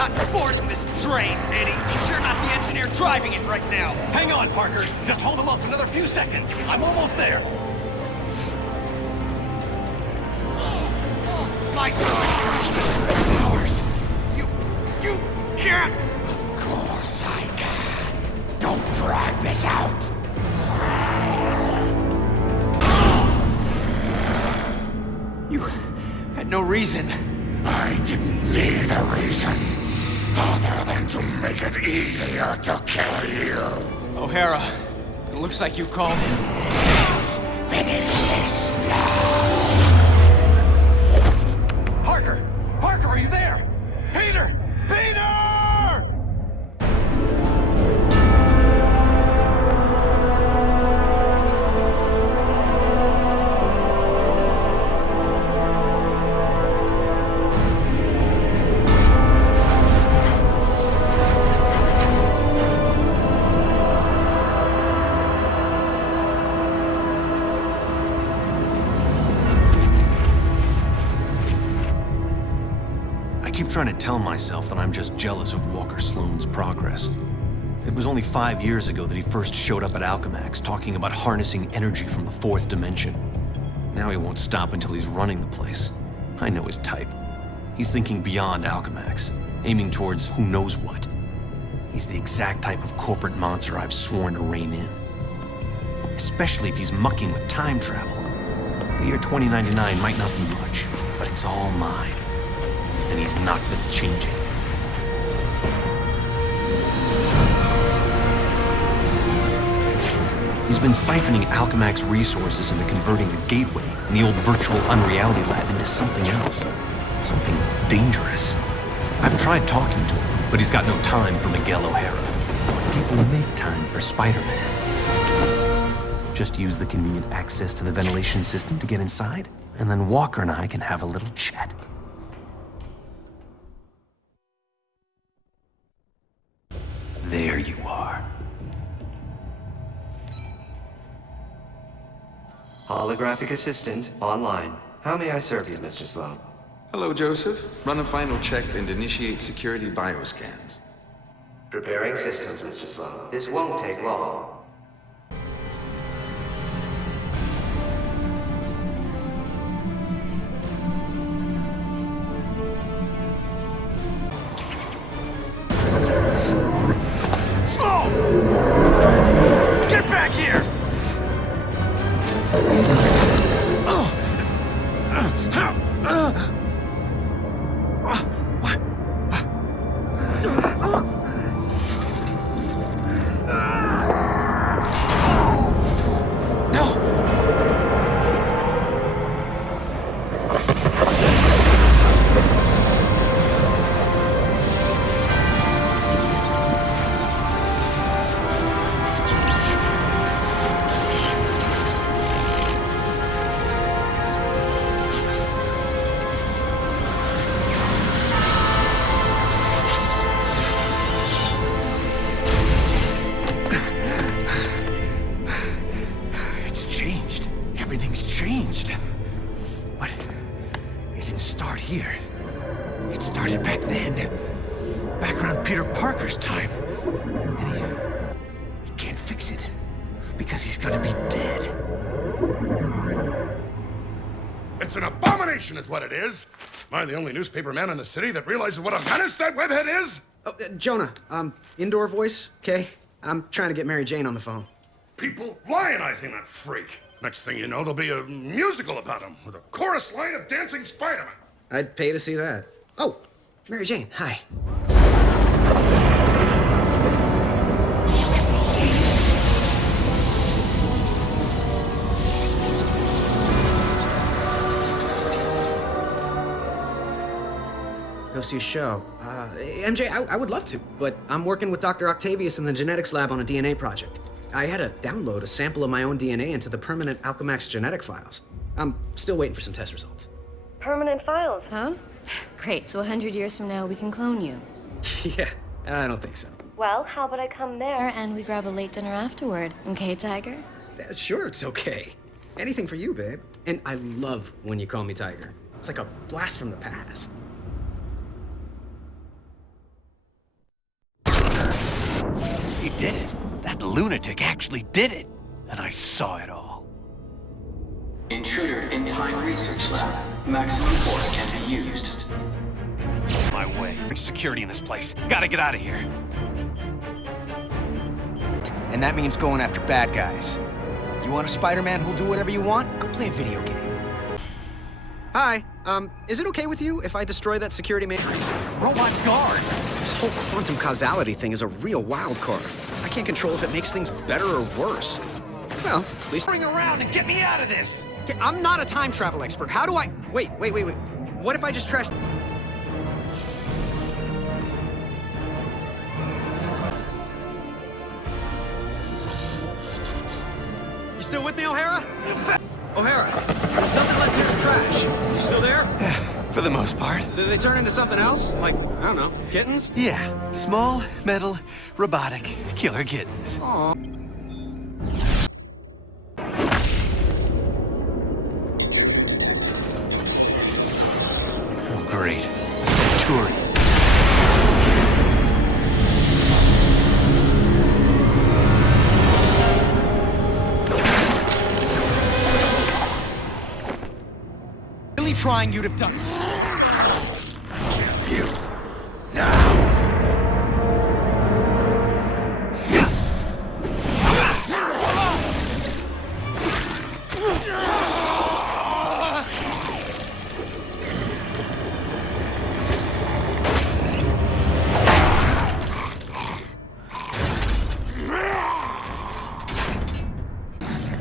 not boarding this train, Eddie. You're sure not the engineer driving it right now. Hang on, Parker. Just hold them up for another few seconds. I'm almost there. My powers. You can't. Of course I can. Don't drag this out. You had no reason. I didn't need a reason, other than to make it easier to kill you. O'Hara, it looks like you called it. Let's finish this now. Parker! Parker, are you there? Peter! Peter! I keep trying to tell myself that I'm just jealous of Walker Sloan's progress. It was only 5 years ago that he first showed up at Alchemax talking about harnessing energy from the fourth dimension. Now he won't stop until he's running the place. I know his type. He's thinking beyond Alchemax, aiming towards who knows what. He's the exact type of corporate monster I've sworn to rein in. Especially if he's mucking with time travel. The year 2099 might not be much, but it's all mine. And he's not gonna change it. He's been siphoning Alchemax resources into converting the Gateway and the old virtual unreality lab into something else. Something dangerous. I've tried talking to him, but he's got no time for Miguel O'Hara. But people make time for Spider-Man. Just use the convenient access to the ventilation system to get inside, and then Walker and I can have a little chat. There you are. Holographic assistant online. How may I serve you, Mr. Sloan? Hello, Joseph. Run a final check and initiate security bioscans. Preparing systems, Mr. Sloan. This won't take long. Get back here! Here. It started back then. Back around Peter Parker's time. And he can't fix it. Because he's gonna be dead. It's an abomination is what it is. Am I the only newspaper man in the city that realizes what a menace that webhead is? Oh, Jonah, indoor voice, okay? I'm trying to get Mary Jane on the phone. People lionizing that freak. Next thing you know, there'll be a musical about him with a chorus line of dancing Spider-Man. I'd pay to see that. Oh, Mary Jane, hi. Go see a show. MJ, I would love to, but I'm working with Dr. Octavius in the genetics lab on a DNA project. I had to download a sample of my own DNA into the permanent Alchemax genetic files. I'm still waiting for some test results. Permanent files, huh? Great, so 100 years from now we can clone you. Yeah, I don't think so. Well, how about I come there and we grab a late dinner afterward, okay, Tiger? Sure, it's okay. Anything for you, babe. And I love when you call me Tiger. It's like a blast from the past. did it. That lunatic actually did it. And I saw it all. Intruder in time research lab. Maximum force can be used. My way. There's security in this place. Gotta get out of here. And that means going after bad guys. You want a Spider-Man who'll do whatever you want? Go play a video game. Hi, is it okay with you if I destroy that security matrix? Robot guards! This whole quantum causality thing is a real wild card. I can't control if it makes things better or worse. Well, at least... Bring around and get me out of this! Okay, I'm not a time travel expert. How do I... Wait. What if I just trash... You still with me, O'Hara? O'Hara, there's nothing left in the trash. You still there? Yeah, for the most part. Did they turn into something else? Like, I don't know, kittens? Yeah, small, metal, robotic, killer kittens. Aww. Oh, great. Centurion. Trying you'd have done. You now.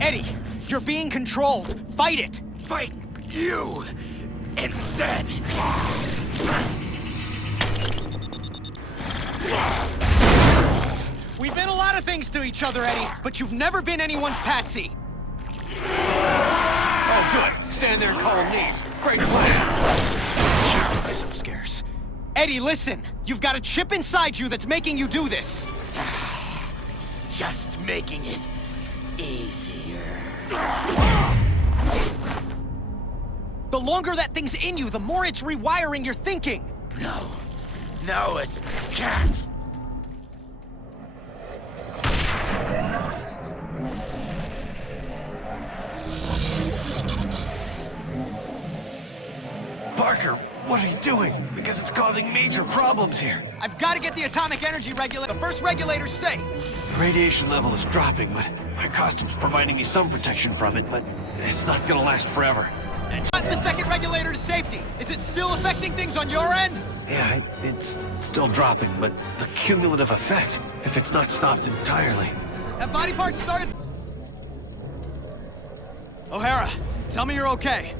Eddie, you're being controlled. Fight it. Fight you instead. We've been a lot of things to each other, Eddie, but you've never been anyone's patsy. Oh, good. Stand there and call them names. Great plan. Shit, so scarce. Eddie, listen. You've got a chip inside you that's making you do this. Just making it easier. The longer that thing's in you, the more it's rewiring your thinking. No, it can't. Parker, what are you doing? Because it's causing major problems here. I've got to get the atomic energy regulator. The first regulator's safe. The radiation level is dropping, but my costume's providing me some protection from it, but it's not gonna last forever. And the second regulator to safety. Is it still affecting things on your end? Yeah, it's still dropping, but the cumulative effect, if it's not stopped entirely. That body part started... O'Hara, tell me you're okay.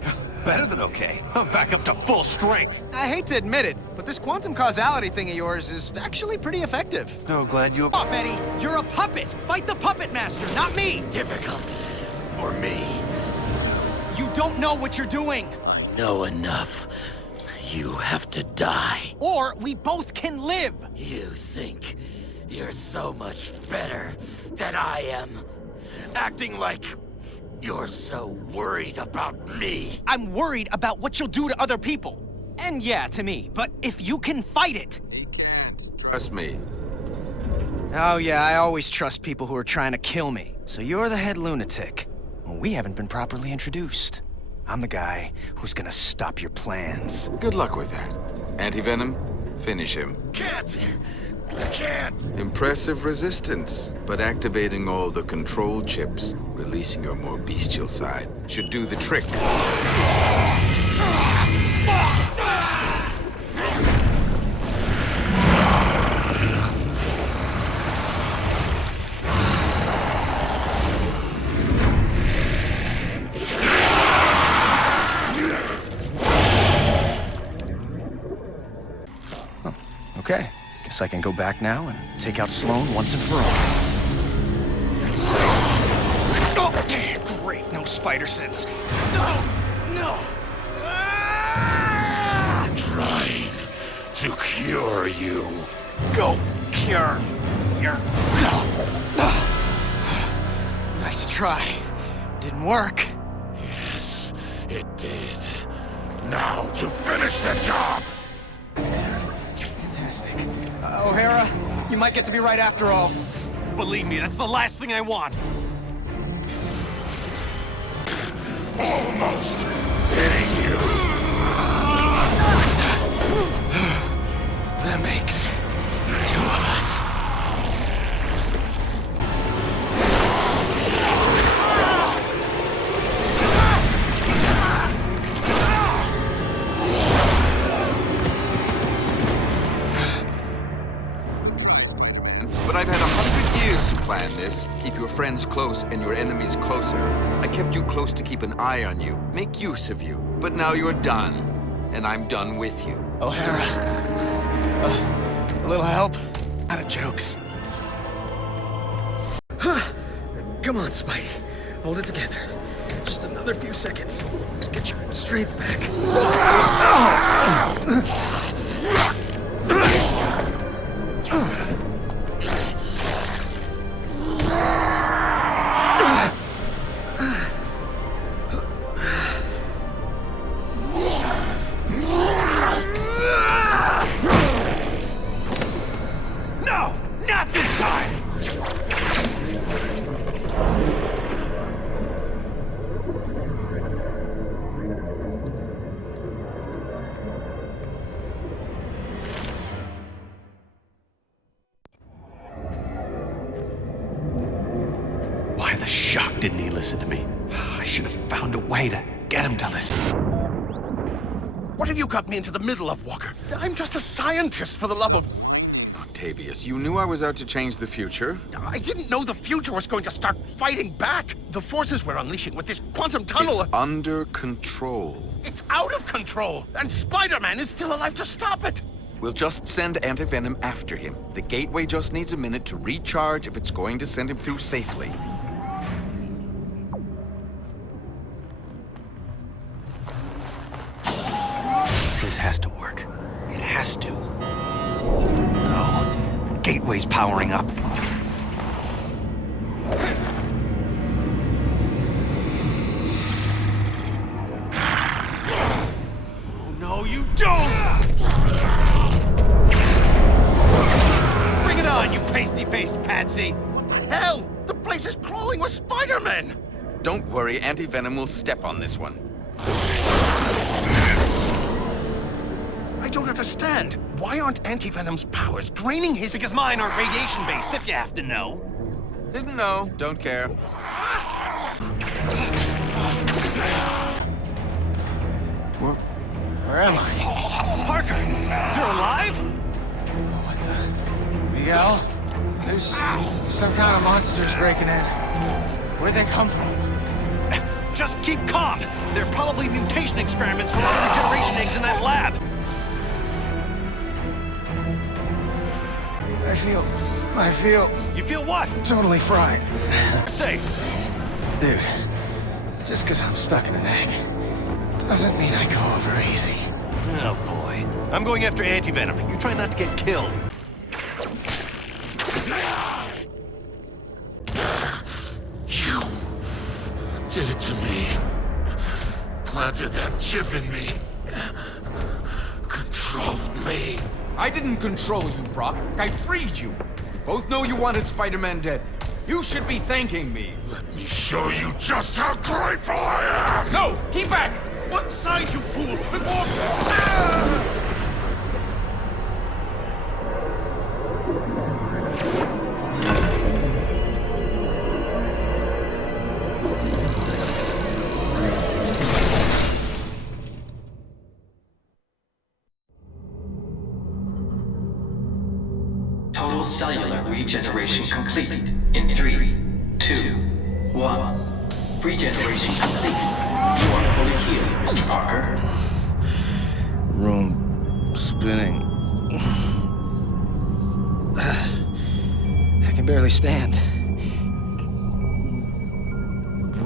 Better than okay. I'm back up to full strength. I hate to admit it, but this quantum causality thing of yours is actually pretty effective. Oh, glad you... Off, Eddie! You're a puppet! Fight the puppet master, not me! Difficult for me. You don't know what you're doing! I know enough. You have to die. Or we both can live! You think you're so much better than I am, acting like you're so worried about me. I'm worried about what you'll do to other people. And yeah, to me, but if you can fight it... He can't. Trust me. Oh yeah, I always trust people who are trying to kill me. So you're the head lunatic. Well, we haven't been properly introduced. I'm the guy who's gonna stop your plans. Good luck with that. Anti-venom? Finish him. Can't! I can't! Impressive resistance, but activating all the control chips, releasing your more bestial side, should do the trick. Okay, guess I can go back now and take out Sloan once and for all. Oh, great, no spider sense. No! I'm trying to cure you. Go cure yourself. Nice try. Didn't work. Yes, it did. Now to finish the job! Fantastic. O'Hara, you might get to be right after all. believe me, that's the last thing I want. Almost hitting you. That makes 2 of us. But I've had 100 years to plan this. Keep your friends close and your enemies closer. I kept you close to keep an eye on you, make use of you. But now you're done, and I'm done with you. O'Hara. A little help? Out of jokes. Come on, Spidey. Hold it together. Just another few seconds. Just get your strength back. No! Not this time! Why the shock didn't he listen to me? I should have found a way to get him to listen. What have you got me into the middle of, Walker? I'm just a scientist, for the love of... Octavius, you knew I was out to change the future. I didn't know the future was going to start fighting back. The forces we're unleashing with this quantum tunnel... It's under control. It's out of control, and Spider-Man is still alive to stop it. We'll just send Antivenom after him. The gateway just needs a minute to recharge if it's going to send him through safely. This has to work. It has to. No. The gateway's powering up. Oh, no, you don't! Bring it on, you pasty-faced patsy! What the hell? The place is crawling with Spider-Man! Don't worry, Antivenom will step on this one. I don't understand. Why aren't Antivenom's powers draining his... Because mine aren't radiation-based, if you have to know. Didn't know, don't care. Where am I? Parker, you're alive? What the... Miguel? There's some kind of monsters breaking in. Where'd they come from? Just keep calm. They're probably mutation experiments from other regeneration eggs in that lab. I feel You feel what? totally fried. Safe. Dude, just because I'm stuck in an egg doesn't mean I go over easy. Oh, boy. I'm going after Antivenom. You try not to get killed. You did it to me. Planted that chip in me. Controlled me. I didn't control you, Brock. I freed you. We both know you wanted Spider-Man dead. You should be thanking me. Let me show you just how grateful I am! No! Keep back! One side, you fool! Before... Total cellular regeneration complete in 3, 2, 1. Regeneration complete. You are fully healed, Mr. Parker. Room spinning. I can barely stand.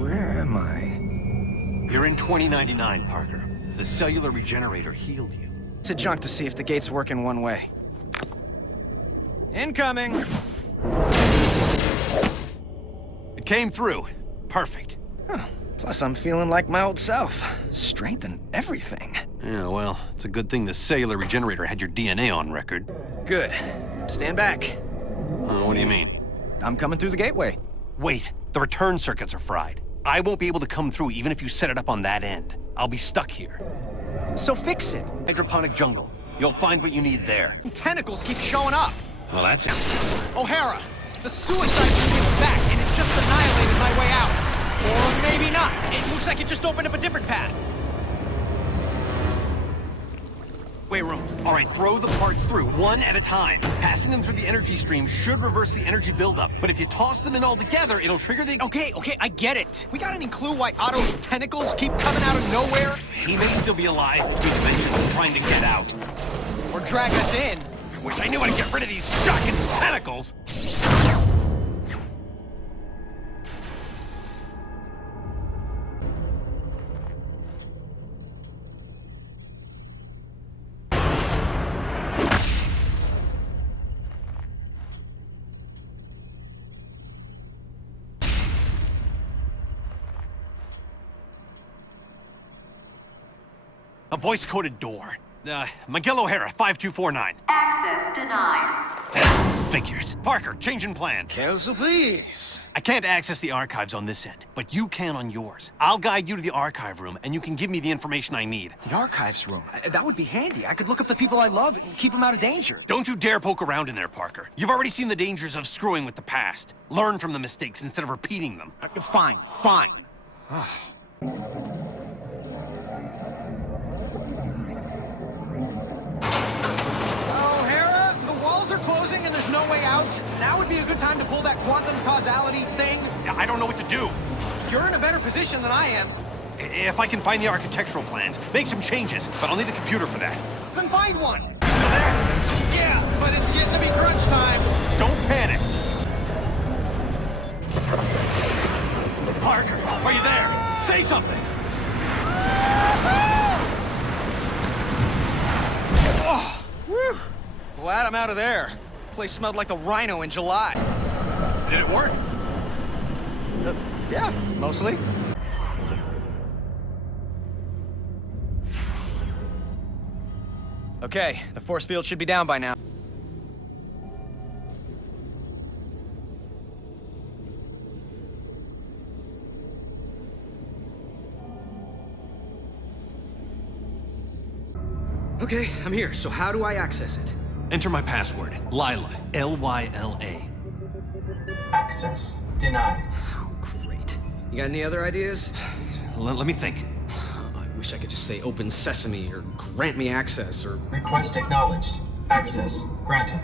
Where am I? You're in 2099, Parker. The cellular regenerator healed you. It's a junk to see if the gates work in one way. Incoming! It came through. Perfect. Huh. Plus, I'm feeling like my old self. Strength and everything. Yeah, well, it's a good thing the cellular regenerator had your DNA on record. Good. Stand back. What do you mean? I'm coming through the gateway. Wait, the return circuits are fried. I won't be able to come through even if you set it up on that end. I'll be stuck here. So fix it. Hydroponic jungle. You'll find what you need there. Tentacles keep showing up. Well, that's it. O'Hara, the suicide switch back, and it's just annihilated my way out. Or maybe not. It looks like it just opened up a different path. Wait, room. All right, throw the parts through, one at a time. Passing them through the energy stream should reverse the energy buildup, but if you toss them in all together, it'll trigger the... Okay, I get it. We got any clue why Otto's tentacles keep coming out of nowhere? He may still be alive between dimensions and trying to get out. Or drag us in. I wish I knew how to get rid of these shocking tentacles! A voice-coded door. Miguel O'Hara, 5249. Access denied. Figures. Parker, change in plan. Cancel, please. I can't access the archives on this end, but you can on yours. I'll guide you to the archive room, and you can give me the information I need. The archives room? That would be handy. I could look up the people I love and keep them out of danger. Don't you dare poke around in there, Parker. You've already seen the dangers of screwing with the past. Learn from the mistakes instead of repeating them. Fine. O'Hara, the walls are closing and there's no way out. Now would be a good time to pull that quantum causality thing. I don't know what to do. You're in a better position than I am. If I can find the architectural plans, make some changes, but I'll need the computer for that. Then find one. Still there? Yeah, but it's getting to be crunch time. Don't panic. Parker, are you there? Say something. Oh, whew. Glad I'm out of there. Place smelled like the rhino in July. Did it work? Yeah, mostly. Okay, the force field should be down by now. Okay, I'm here, so how do I access it? Enter my password. Lila. L-Y-L-A. Access denied. Oh, great. You got any other ideas? Let me think. I wish I could just say open sesame or grant me access or... Request acknowledged. Access granted.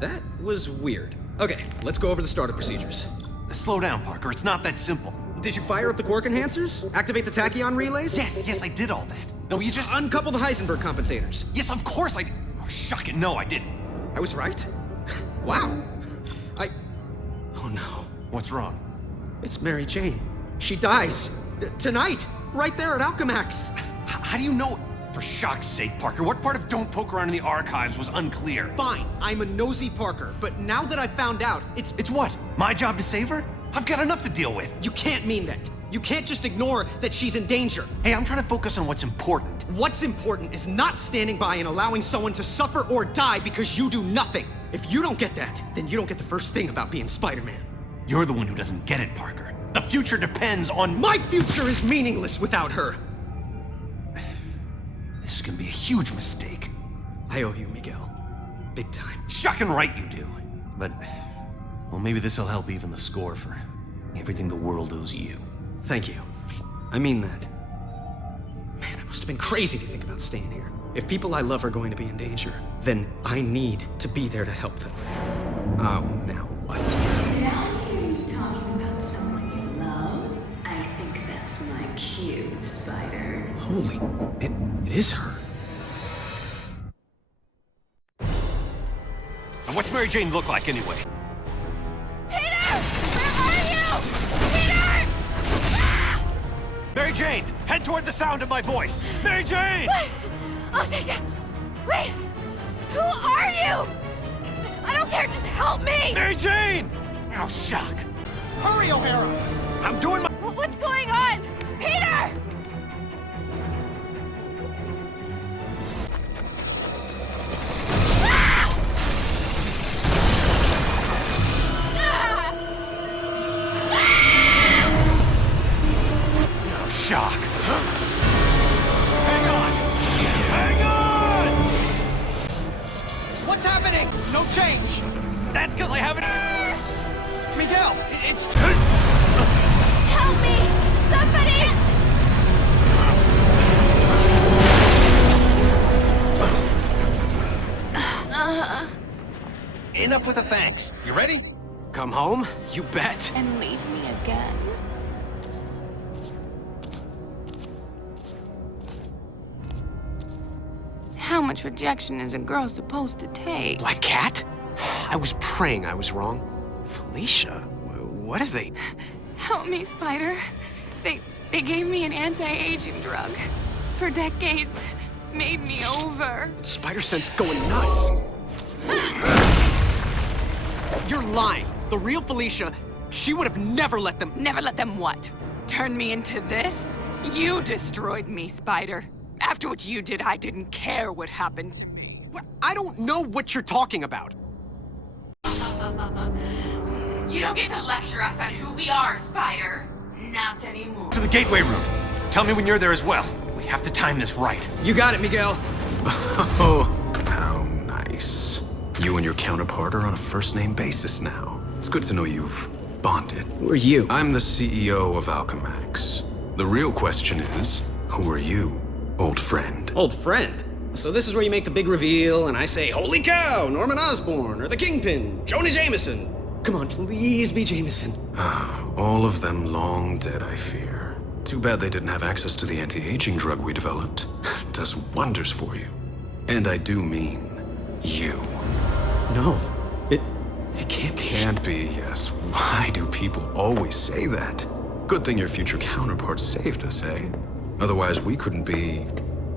That was weird. Okay, let's go over the startup procedures. Slow down, Parker. It's not that simple. Did you fire up the quark enhancers? Activate the tachyon relays? Yes, I did all that. No, you just... Uncouple the Heisenberg compensators. Yes, of course I did. Oh, shuck it. No, I didn't. I was right. Wow. Oh no. What's wrong? It's Mary Jane. She dies. Tonight. Right there at Alchemax. How do you know? For shock's sake, Parker, what part of don't poke around in the archives was unclear? Fine. I'm a nosy Parker, but now that I found out, it's what? My job to save her? I've got enough to deal with. You can't mean that. You can't just ignore that she's in danger. Hey, I'm trying to focus on what's important. What's important is not standing by and allowing someone to suffer or die because you do nothing. If you don't get that, then you don't get the first thing about being Spider-Man. You're the one who doesn't get it, Parker. The future depends on... My future is meaningless without her. This is gonna be a huge mistake. I owe you, Miguel. Big time. Shocking right you do. But, well, maybe this'll help even the score for everything the world owes you. Thank you. I mean that. Man, I must have been crazy to think about staying here. If people I love are going to be in danger, then I need to be there to help them. Oh, now what? Did I hear you talking about someone you love? I think that's my cue, Spider. Holy, it is her. And what's Mary Jane look like anyway? Peter! Where are you? Peter! Ah! Mary Jane, head toward the sound of my voice. Mary Jane! What? Oh, thank God. Wait! Who are you? I don't care, just help me! Mary Jane! Oh, shock. Hurry, O'Hara! I'm doing my... What's going on? Peter! Ah! Ah! kidding! No change! That's because I haven't... Miguel, it's... Help me! Somebody! Enough with the thanks. You ready? Come home? You bet. And leave me again? How much rejection is a girl supposed to take? Black Cat? I was praying I was wrong. Felicia, what have they... Help me, Spider. They gave me an anti-aging drug. For decades. Made me over. Spider sense going nuts. You're lying. The real Felicia, she would have never let them... Never let them what? Turn me into this? You destroyed me, Spider. After what you did, I didn't care what happened to me. I don't know what you're talking about. You don't get to lecture us on who we are, Spider. Not anymore. To the gateway room. Tell me when you're there as well. We have to time this right. You got it, Miguel. Oh, how nice. You and your counterpart are on a first-name basis now. It's good to know you've bonded. Who are you? I'm the CEO of Alchemax. The real question is, who are you, old friend? Old friend? So this is where you make the big reveal, and I say, holy cow, Norman Osborn, or the Kingpin, Jonah Jameson. Come on, please be Jameson. All of them long dead, I fear. Too bad they didn't have access to the anti-aging drug we developed. Does wonders for you. And I do mean you. No, it can't be. Can't be, yes. Why do people always say that? Good thing your future counterpart saved us, eh? Otherwise, we couldn't be...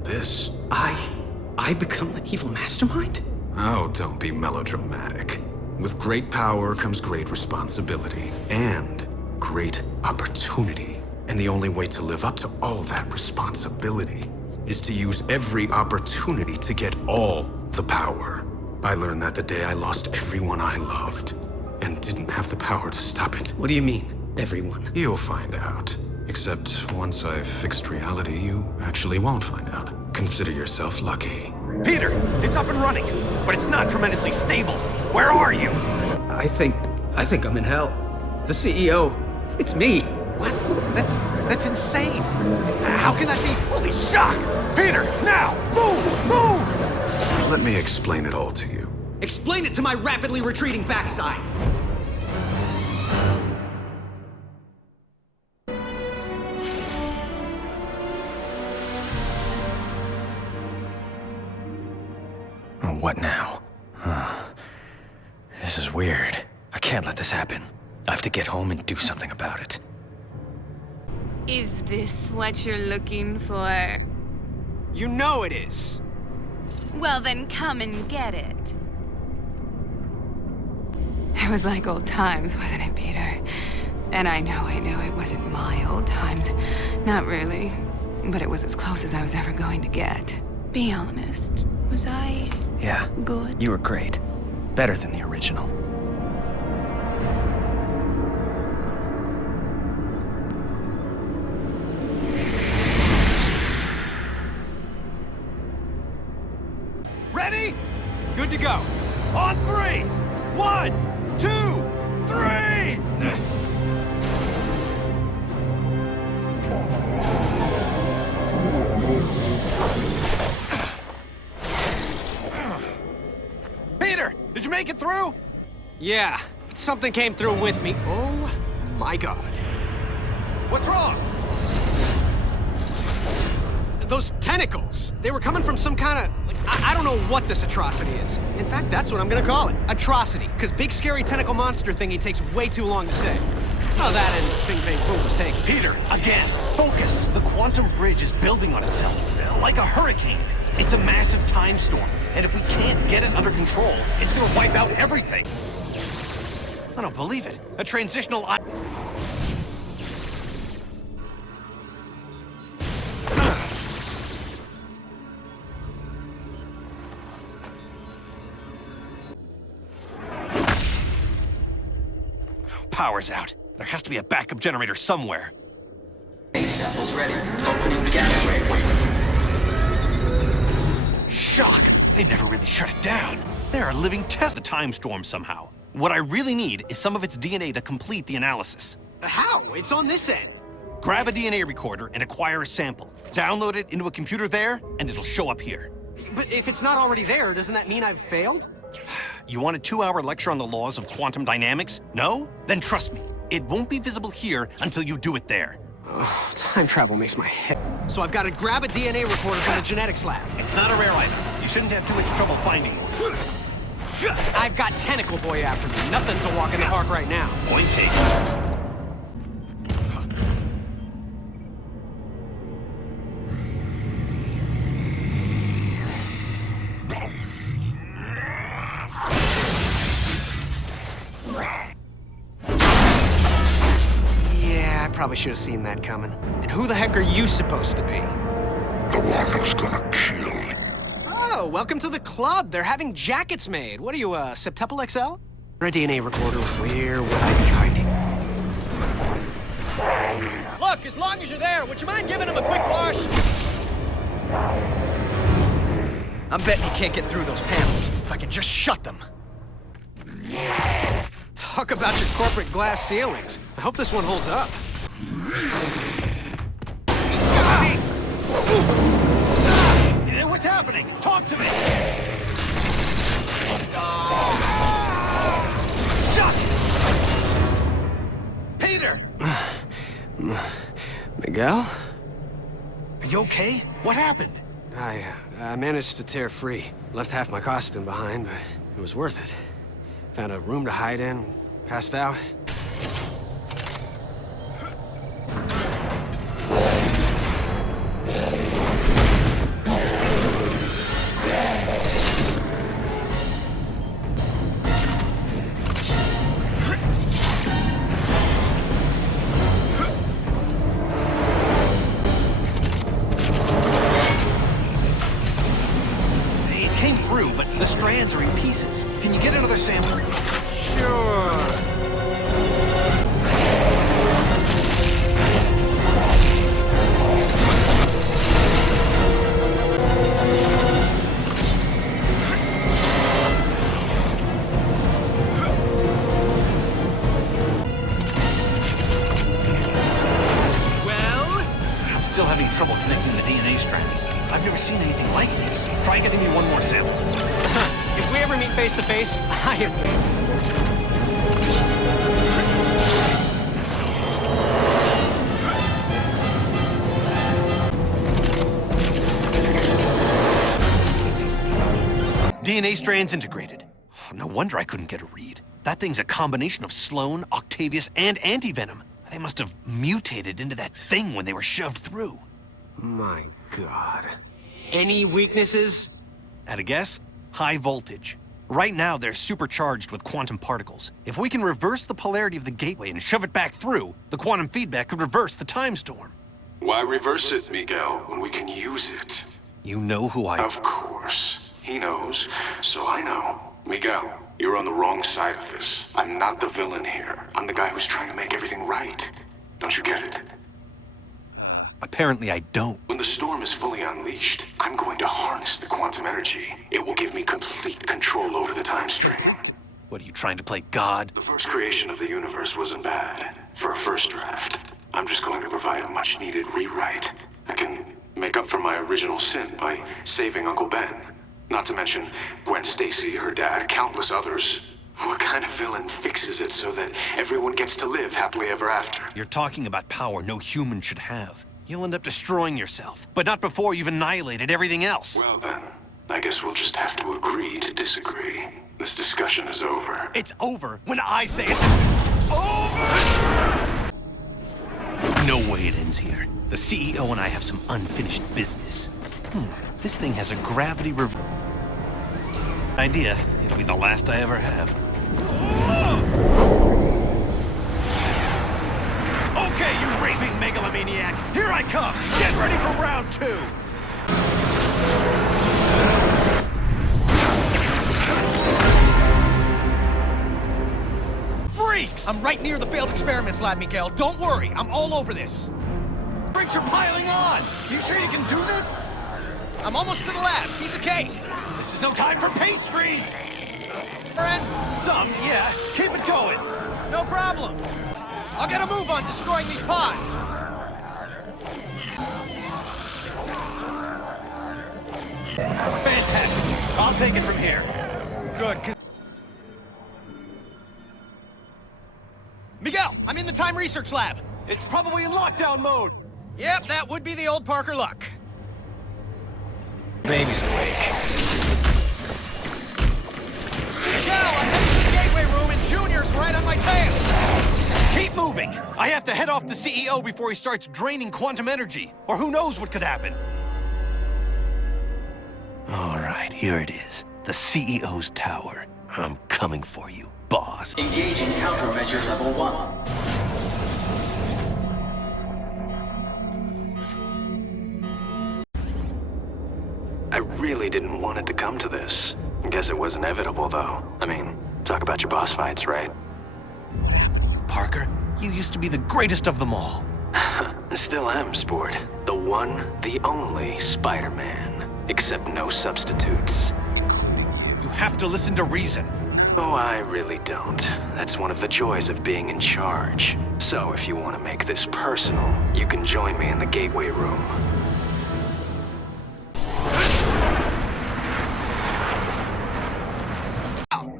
this. I become the evil mastermind? Oh, don't be melodramatic. With great power comes great responsibility and great opportunity. And the only way to live up to all that responsibility is to use every opportunity to get all the power. I learned that the day I lost everyone I loved and didn't have the power to stop it. What do you mean, everyone? You'll find out. Except once I've fixed reality, you actually won't find out. Consider yourself lucky. Peter, it's up and running, but it's not tremendously stable. Where are you? I think I'm in hell. The CEO, it's me. What? That's insane. How can that be? Holy shock! Peter, now! Move! Let me explain it all to you. Explain it to my rapidly retreating backside. What now? This is weird. I can't let this happen. I have to get home and do something about it. Is this what you're looking for? You know it is. Well, then come and get it. It was like old times, wasn't it, Peter? And I know it wasn't my old times. Not really. But it was as close as I was ever going to get. Be honest. Was I... Yeah. Good? You were great. Better than the original. Ready? Good to go. On 3! 1, 2, 3! Peter, did you make it through? Yeah, but something came through with me. Oh my god. What's wrong? Those tentacles, they were coming from some kind of... I don't know what this atrocity is. In fact, that's what I'm gonna call it. Atrocity. Because big scary tentacle monster thingy takes way too long to say. Oh, that and Bing Bang Boom was taken. Peter, again, focus. The quantum bridge is building on itself, like a hurricane. It's a massive time storm, and if we can't get it under control, it's gonna wipe out everything. I don't believe it. A transitional... Power's out. There has to be a backup generator somewhere. Samples ready. Opening gateway. Shock! They never really shut it down. There are living tests of the time storm somehow. What I really need is some of its DNA to complete the analysis. How? It's on this end. Grab a DNA recorder and acquire a sample. Download it into a computer there, and it'll show up here. But if it's not already there, doesn't that mean I've failed? You want a 2-hour lecture on the laws of quantum dynamics? No? Then trust me, it won't be visible here until you do it there. Oh, time travel makes my head... So I've got to grab a DNA recorder from the genetics lab. It's not a rare item. You shouldn't have too much trouble finding one. I've got Tentacle Boy after me. Nothing's a walk in the park right now. Point taken. Yeah, I probably should have seen that coming. And who the heck are you supposed to be? The one who's gonna kill. Oh, welcome to the club. They're having jackets made. What are you, Septuple XL? A DNA recorder, where would I be hiding? Look, as long as you're there, would you mind giving him a quick wash? I'm betting he can't get through those panels. If I can just shut them. Talk about your corporate glass ceilings. I hope this one holds up. What's happening? Talk to me! Shut! Peter! Miguel? Are you okay? What happened? I managed to tear free. Left half my costume behind, but it was worth it. Found a room to hide in, passed out. But the strands are in pieces. Can you get another sample? Sure. Well? I'm still having trouble connecting the DNA strands. I've never seen anything like this. Try getting me one more sample. If we ever meet face to face, I am... DNA strands integrated. No wonder I couldn't get a read. That thing's a combination of Sloan, Octavius, and Antivenom. They must have mutated into that thing when they were shoved through. My God. Any weaknesses? At a guess? High voltage. Right now, they're supercharged with quantum particles. If we can reverse the polarity of the gateway and shove it back through, the quantum feedback could reverse the time storm. Why reverse it, Miguel, when we can use it? You know who I... Of course. He knows, so I know. Miguel, you're on the wrong side of this. I'm not the villain here. I'm the guy who's trying to make everything right. Don't you get it? Apparently I don't. When the storm is fully unleashed, I'm going to harness the quantum energy. It will give me complete control over the time stream. What, are you trying to play God? The first creation of the universe wasn't bad. For a first draft, I'm just going to provide a much-needed rewrite. I can make up for my original sin by saving Uncle Ben. Not to mention Gwen Stacy, her dad, countless others. What kind of villain fixes it so that everyone gets to live happily ever after? You're talking about power no human should have. You'll end up destroying yourself, but not before you've annihilated everything else. Well then, I guess we'll just have to agree to disagree. This discussion is over. It's over when I say it's over! No way it ends here. The CEO and I have some unfinished business. This thing has a gravity idea. It'll be the last I ever have. Okay, you raving megalomaniac! Here I come! Get ready for round 2! Freaks! I'm right near the failed experiments lab, Miguel. Don't worry, I'm all over this. Freaks are piling on! You sure you can do this? I'm almost to the lab. Piece of cake. This is no time for pastries! some, yeah. Keep it going. No problem. I'll get a move on destroying these pods. Fantastic. I'll take it from here. Good, 'cause... Miguel, I'm in the time research lab. It's probably in lockdown mode. Yep, that would be the old Parker luck. Baby's awake. Miguel, I'm heading to the gateway room and Junior's right on my tail. Keep moving. I have to head off the CEO before he starts draining quantum energy. Or who knows what could happen. All right, here it is. The CEO's tower. I'm coming for you, boss. Engaging countermeasure level 1. I really didn't want it to come to this. Guess it was inevitable, though. I mean, talk about your boss fights, right? What happened to you, Parker? You used to be the greatest of them all. I still am, Sport. The one, the only Spider-Man. Except no substitutes. You have to listen to reason. Oh, I really don't. That's one of the joys of being in charge. So if you want to make this personal, you can join me in the gateway room.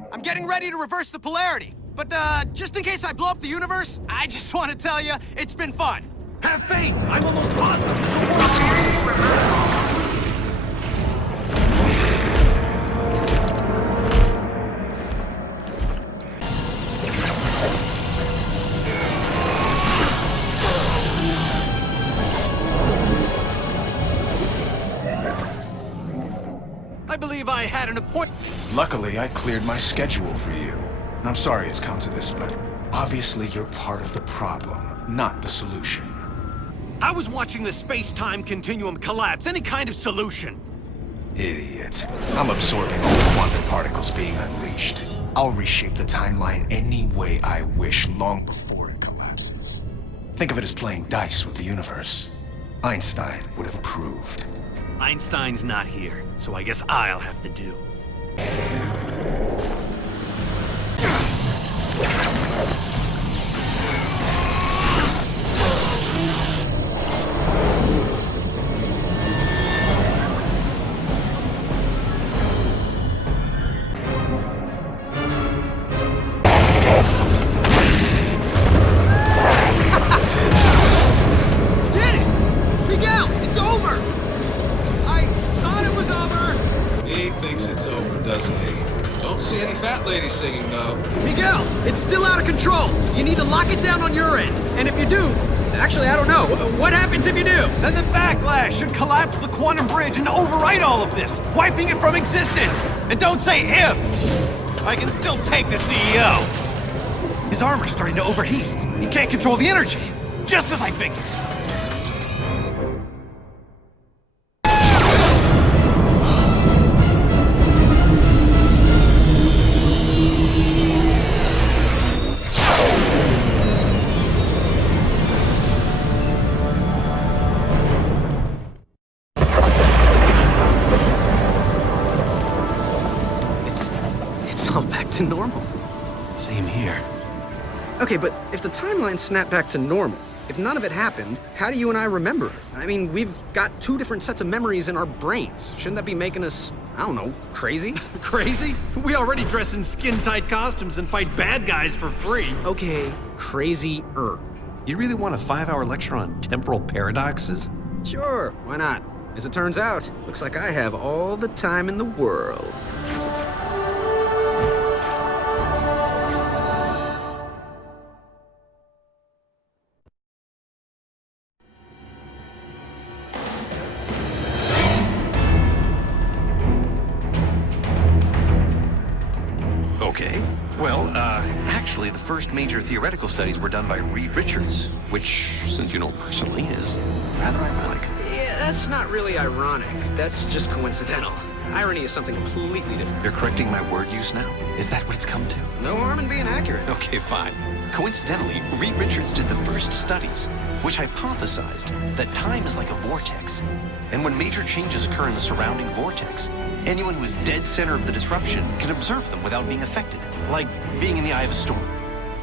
I'm getting ready to reverse the polarity. But, just in case I blow up the universe, I just want to tell you, it's been fun. Have faith! I'm almost positive this will work! I believe I had an appointment. Luckily, I cleared my schedule for you. I'm sorry it's come to this, but obviously you're part of the problem, not the solution. I was watching the space-time continuum collapse. Any kind of solution. Idiot. I'm absorbing all the quantum particles being unleashed. I'll reshape the timeline any way I wish long before it collapses. Think of it as playing dice with the universe. Einstein would have approved. Einstein's not here, so I guess I'll have to do. Singing though. Miguel, it's still out of control. You need to lock it down on your end. And if you do, actually, I don't know. What happens if you do? Then the backlash should collapse the quantum bridge and overwrite all of this, wiping it from existence. And don't say if. I can still take the CEO. His armor's starting to overheat. He can't control the energy. Just as I figured. To normal. Same here. Okay, but if the timeline snapped back to normal, if none of it happened, how do you and I remember it? I mean, we've got two different sets of memories in our brains. Shouldn't that be making us, I don't know, crazy? Crazy? We already dress in skin-tight costumes and fight bad guys for free. Okay, crazy-er. You really want a 5-hour lecture on temporal paradoxes? Sure, why not? As it turns out, looks like I have all the time in the world. Okay. Well, actually, the first major theoretical studies were done by Reed Richards, which, since you know personally, is rather ironic. Yeah, that's not really ironic. That's just coincidental. Irony is something completely different. You're correcting my word use now? Is that what it's come to? No harm in being accurate. Okay, fine. Coincidentally, Reed Richards did the first studies, which hypothesized that time is like a vortex. And when major changes occur in the surrounding vortex, Anyone who is dead center of the disruption can observe them without being affected, like being in the eye of a storm.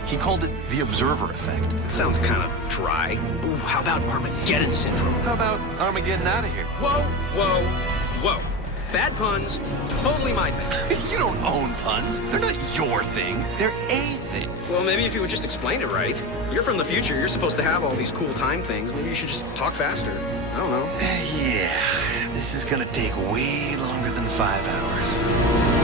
He called it the observer effect. That sounds kind of dry. Ooh, how about Armageddon syndrome? How about Armageddon out of here? Whoa, whoa, whoa. Bad puns, totally my thing. You don't own puns. They're not your thing. They're a thing. Well, maybe if you would just explain it right. You're from the future. You're supposed to have all these cool time things. Maybe you should just talk faster. I don't know. Yeah, this is gonna take way longer than 5 hours.